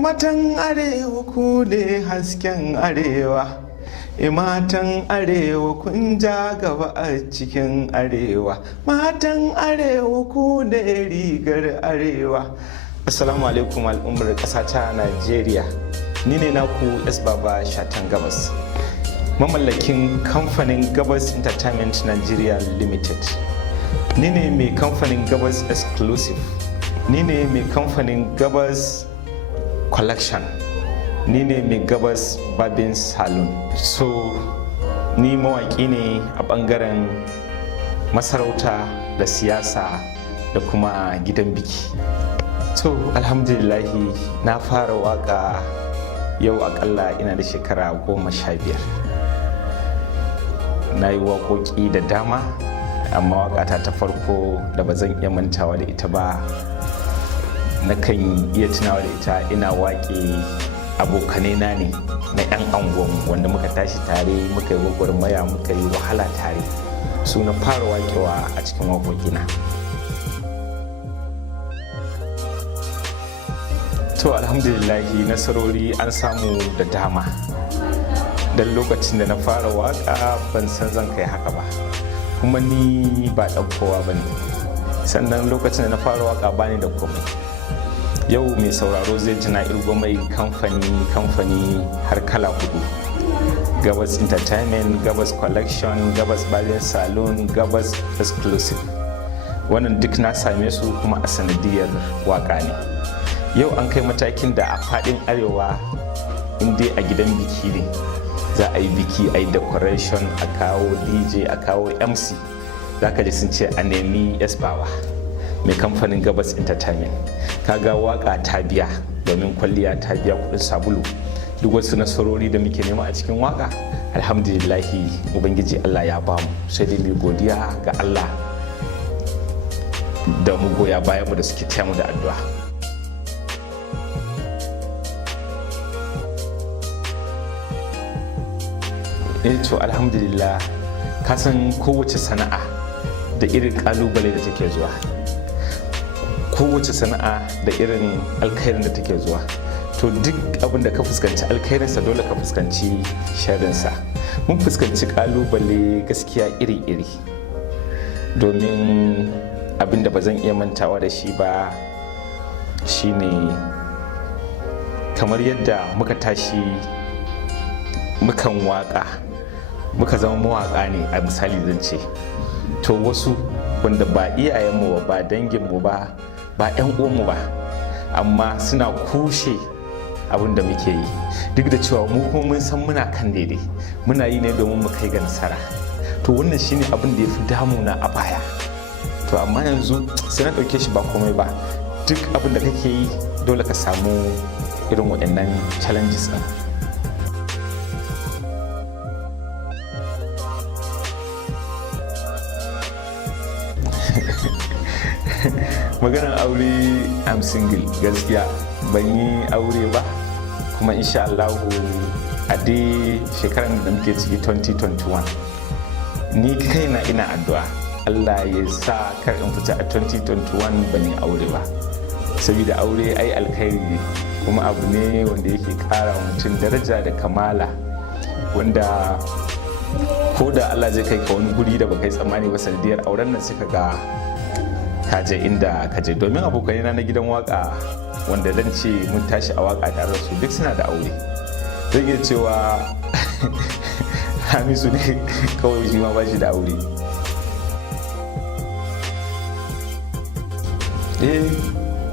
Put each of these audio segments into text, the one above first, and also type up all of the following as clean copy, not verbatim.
matan arewa ku ne hasken arewa, matan arewa kun ja gaba a cikin arewa, matan arewa ku ne rigar arewa. Assalamu alaikum al'ummar ƙasa ta Najeriya, ni ne naku S Baba Shatan Gabas, mamallakin kamfanin Gabas Entertainment Nigeria Limited. Ni ne mai kamfanin Gabas Exclusive, ni ne mai kamfanin Gabas Collection, ni ne mai Gabas Barbing Salon. So ni mawaƙi ne a ɓangaren masarauta da siyasa da kuma gidan biki. To alhamdulillahi na fara waka yau akalla ina da shekara 15. Na yi waƙoƙi da dama, amma waƙata ta farko da ba zan iya mantawa da ita ba, na kan iya tunawa da ita ina waƙe abokanai na ne na 'yan angon wanda muka tashi tare, muka yi gwagwarmaya, muka yi wahala tare, su na fara waƙewa a cikin waƙoƙina. To alhamdulillahi nasarori an samu da dama, don lokacin da na fara waƙa ban san zan kai haka ba, kuma ni ba ɗan kowa ba ne, sannan lokacin da na fara waƙa ba ni da komai. Yau mai sauraro zai ji na irgo mai kamfani har kala 4: Gabas Entertainment, Gabas Collection, Gabas Barbing Salon, Gabas Exclusive. Wannan duk na same su kuma a sanadiyar waƙa ne. Yau an kai matakin da a faɗin arewa inda a gidan biki ne za a yi biki, a yi decoration, a kawo DJ, a kawo MC, za ka ji sun ce a nemi S Baba mai kamfanin Gabas Entertainment. Kaga waka ta biya, domin kwalliya ta biya kudin sabulu. Duk wasu nasarori da muke nema a cikin waka, alhamdulillahi ubangiji Allah ya bamu, sai dai mai godiya ga Allah da mu goya bayan mu da suke taya mu da addu'a. To alhamdulillah, kasan kowace sana'a da irin kalubale da take zuwa, kowace sana'a da irin alkhairin da take zuwa. To duk abin da ka fuskanci alkhairinsa dole ka fuskanci sharrinsa. Mun fuskanci kalubale gaskiya iri-iri, domin abin da ba zan iya mantawa da shi ba shine kamar yadda muka tashi mukan waka, muka zama mawaka ne a misali zan ce. To wasu wanda ba iyayenmu ba danginmu ba 'yan uwanmu ba, amma suna kushe abin da muke yi, duk da cewa mu kuma mun san muna kan daidai, muna yi ne domin mu kai ga nasara. To wannan shine abin da ya fi damuna a baya. To amma yanzu sai na ɗauke shi ba komai ba. Duk abin da kake yi dole ka samu irin waɗannan challenges ɗin. Maganar aure, I'm single gaskiya, ban yi aure ba, kuma insha Allahu a dai shekarar da muke ciki 2021 ni kaina ina addu'a Allah ya sa kar in fita a 2021 ban yi aure ba, saboda aure ai alkhairi ne, kuma abu ne wanda yake kara mutum daraja da kamala, wanda ko da Allah zai kai ka wani guri da baka yi tsammani ba sanadiyar auren nan suka ga kaje inda kaje. Domin abokanai na gidan waka wanda dan ce mun tashi a waka tare da su duk suna da aure. Zai iya cewa Hamisu ne kawai shi ma ba shi da aure.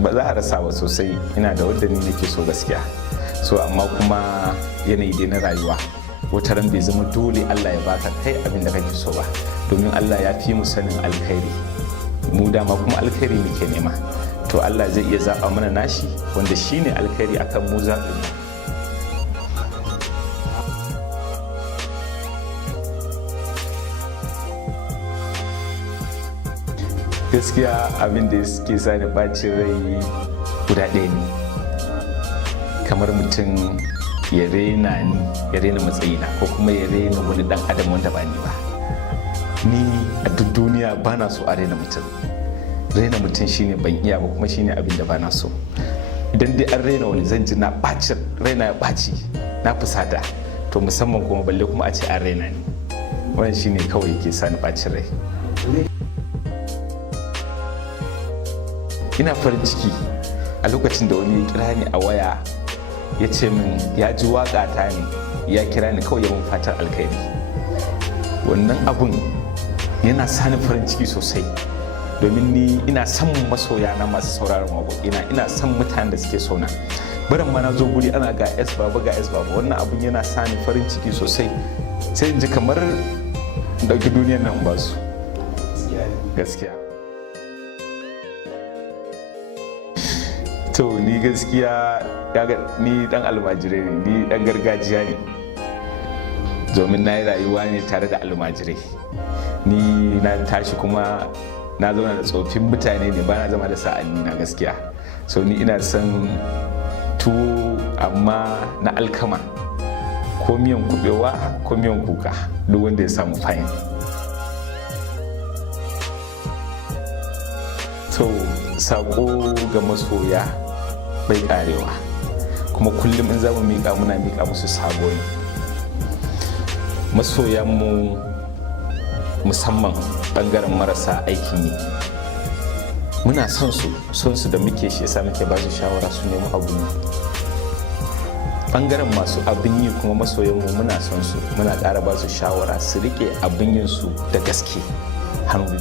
Ba za a rasa ba sosai, ina da wadda ni nake so gaskiya. So amma kuma yanayi dai na rayuwa, wata ran bai zama dole Allah ya baka kai abin da kake so ba, domin Allah ya fi mu sanin alkhairi, mu dama kuma alkhairi muke nema. To Allah zai iya zaɓa mana nashi wanda shine alkhairi akan mu zaɓi. Gaskiya abin da suke sani bacin rai guda ɗaya ne, kamar mutum ya rena ni, ya rena matsayina, ko kuma ya rena wani ɗan adam wanda ba ni ba. Ni a duk duniya ba na so a rena mutum. Rena mutum shine ban iya ba, kuma shine abin da ba na so. idan dai an raina wani zan ji na ɓacin raina ya ɓaci na fusata, to musamman kuma balle kuma a ce an raina ni, wannan shine kawai ke sani ɓacin rai. Ina farin ciki a lokacin da wani ya kira ni a waya ya ce min ya ji waƙa ta ne, ya kira ni kawai ya mun fatan alkhairi. Wannan abun yana sani farin ciki sosai, domin ni ina son masoya na masu sauraron waƙoƙina, ina son mutanen da suke sona. Barin ma na zo guri ana ga S Baba ga S Baba, wannan abun yana sani farin ciki sosai, sai in ji kamar in ɗauki duniyar nan ba su gaskiya. To ni gaskiya ni dan almajirai ne, ni dan gargajiya ne, domin na yi rayuwa ne tare da almajirai. Ni na tashi kuma na zauna da tsofin mutane ne, ba na zama da sa'anni na gaskiya. So ni ina son tuwo amma na alkama, ko miyan kubewa ko miyan kuka, duk wanda ya samu fayin. To sako ga masoya bai karewa, kuma kullum in zamu miƙa muna miƙa musu sabo ne. Masoyanmu musamman ɓangaren marasa aikin yi, muna son su da muke, shi yasa muke ba su shawara su nemi abu ne. Ɓangaren masu abin yi kuma masoyanmu muna son su, muna ƙara ba su shawara su riƙe abin yin su da gaske hannu.